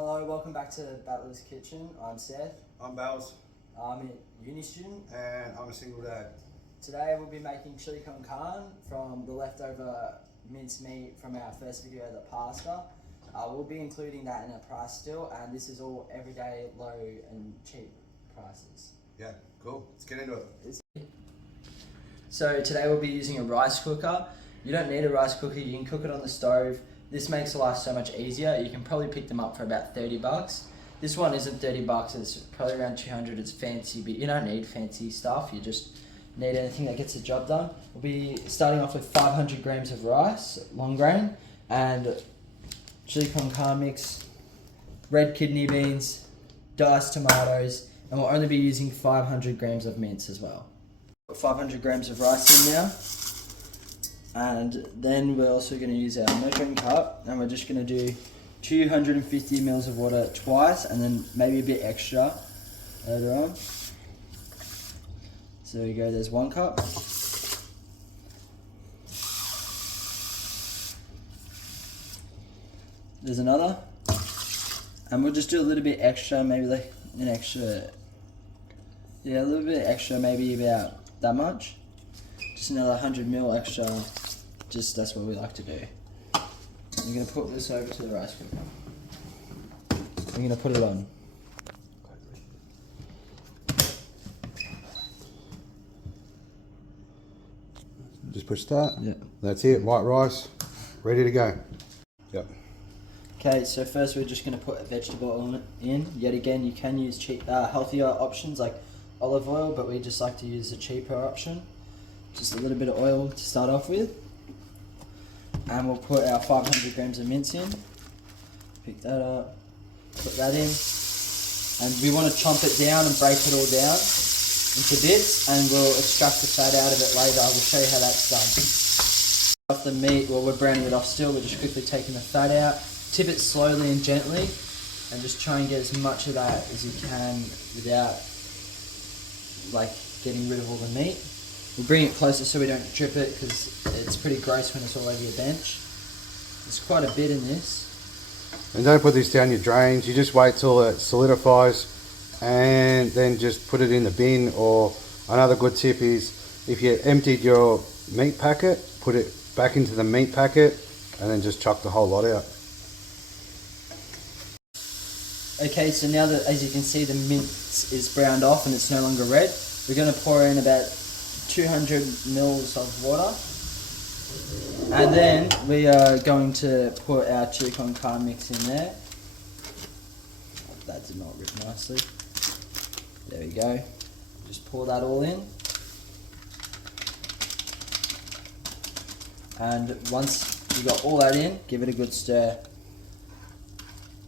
Hello, welcome back to Battler's Kitchen. I'm Seth. I'm Bales. I'm a uni student. And I'm a single dad. Today we'll be making chili con carne from the leftover minced meat from our first video, the pasta. We'll be including that in our price still, and this is all everyday low and cheap prices. Yeah, cool. Let's get into it. So today we'll be using a rice cooker. You don't need a rice cooker, you can cook it on the stove. This makes life so much easier. You can probably pick them up for about 30 bucks. This one isn't 30 bucks, it's probably around 200. It's fancy, but you don't need fancy stuff. You just need anything that gets the job done. We'll be starting off with 500 grams of rice, long grain, and chili con carne mix, red kidney beans, diced tomatoes, and we'll only be using 500 grams of mince as well. 500 grams of rice in now. And then we're also going to use our measuring cup, and we're just going to do 250 mils of water twice, and then maybe a bit extra later on. So there you go, there's 1 cup. There's another. And we'll just do a little bit extra, maybe like an extra, yeah, a little bit extra, maybe about that much. Just another 100 mil extra. Just that's what we like to do. I'm going to put this over to the rice cooker. I'm going to put it on. Just push start. Yeah. That's it. White rice, ready to go. Yep. Okay, so first we're just going to put a vegetable oil in. Yet again, you can use healthier options like olive oil, but we just like to use the cheaper option. Just a little bit of oil to start off with. And we'll put our 500 grams of mince in. Pick that up, put that in. And we want to chomp it down and break it all down into bits, and we'll extract the fat out of it later. I will show you how that's done. Off the meat, well, we're browning it off still. We're just quickly taking the fat out. Tip it slowly and gently, and just try and get as much of that as you can without like getting rid of all the meat. We'll bring it closer so we don't drip it, because it's pretty gross when it's all over your bench. There's quite a bit in this. And don't put this down your drains. You just wait till it solidifies and then just put it in the bin. Or another good tip is if you emptied your meat packet, put it back into the meat packet and then just chuck the whole lot out. Okay, so now that, as you can see, the mince is browned off and it's no longer red, we're going to pour in about 200 mils of water, and then we are going to put our chili con carne mix in there. That did not rip nicely. There we go. Just pour that all in, and once you got all that in, give it a good stir,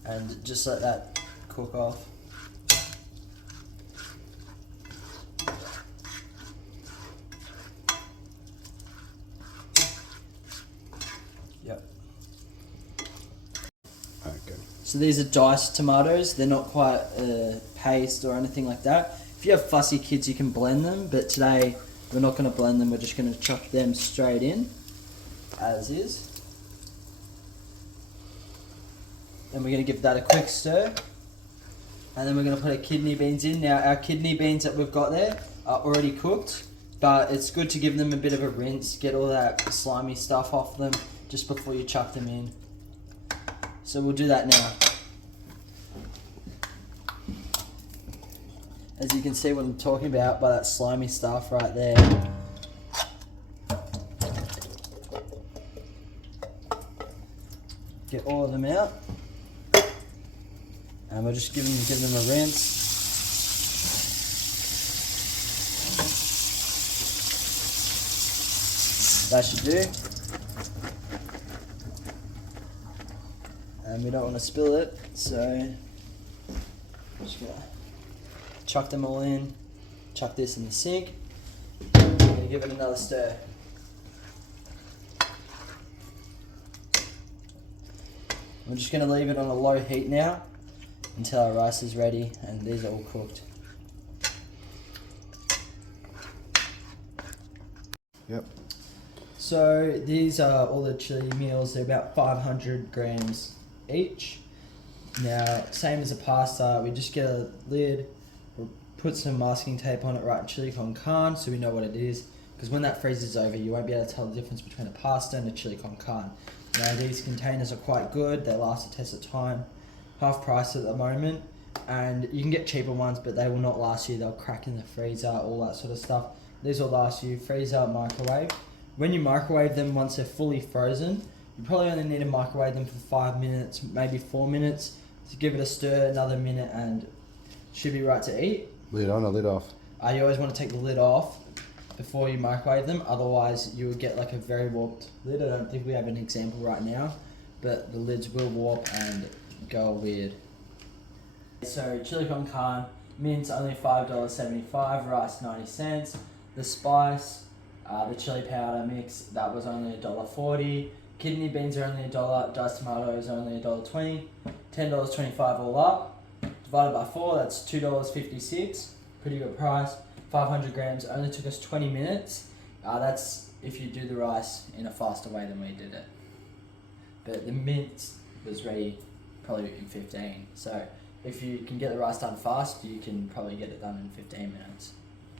and just let that cook off. Yep. Okay. So these are diced tomatoes. They're not quite paste or anything like that. If you have fussy kids, you can blend them, but today we're not going to blend them. We're just going to chuck them straight in, as is. Then we're going to give that a quick stir. And then we're going to put our kidney beans in. Now our kidney beans that we've got there are already cooked, but it's good to give them a bit of a rinse, get all that slimy stuff off them just before you chuck them in. So we'll do that now. As you can see what I'm talking about by that slimy stuff right there. Get all of them out. And we'll just give them a rinse. That should do. And we don't want to spill it, so just gonna chuck them all in, chuck this in the sink, and give it another stir. We're just going to leave it on a low heat now until our rice is ready and these are all cooked. Yep. So these are all the chili meals. They're about 500 grams each. Now, same as the pasta, we just get a lid, we'll put some masking tape on it, write chili con carne so we know what it is. Because when that freezes over, you won't be able to tell the difference between a pasta and a chili con carne. Now, these containers are quite good, they last a test of time, half price at the moment. And you can get cheaper ones, but they will not last you, they'll crack in the freezer, all that sort of stuff. These will last you, freezer, microwave. When you microwave them, once they're fully frozen, you probably only need to microwave them for 5 minutes, maybe 4 minutes. To give it a stir, another minute, and should be right to eat. Lid on or lid off? You always want to take the lid off before you microwave them, otherwise you will get like a very warped lid. I don't think we have an example right now, but the lids will warp and go weird. So chili con carne, mint's only $5.75, rice 90 cents. The spice, the chili powder mix, that was only $1.40. Kidney beans are only $1, diced tomato is only $1.20, $10.25 all up. Divided by 4, that's $2.56. Pretty good price. 500 grams, only took us 20 minutes. That's if you do the rice in a faster way than we did it. But the mint was ready probably in 15. So if you can get the rice done fast, you can probably get it done in 15 minutes.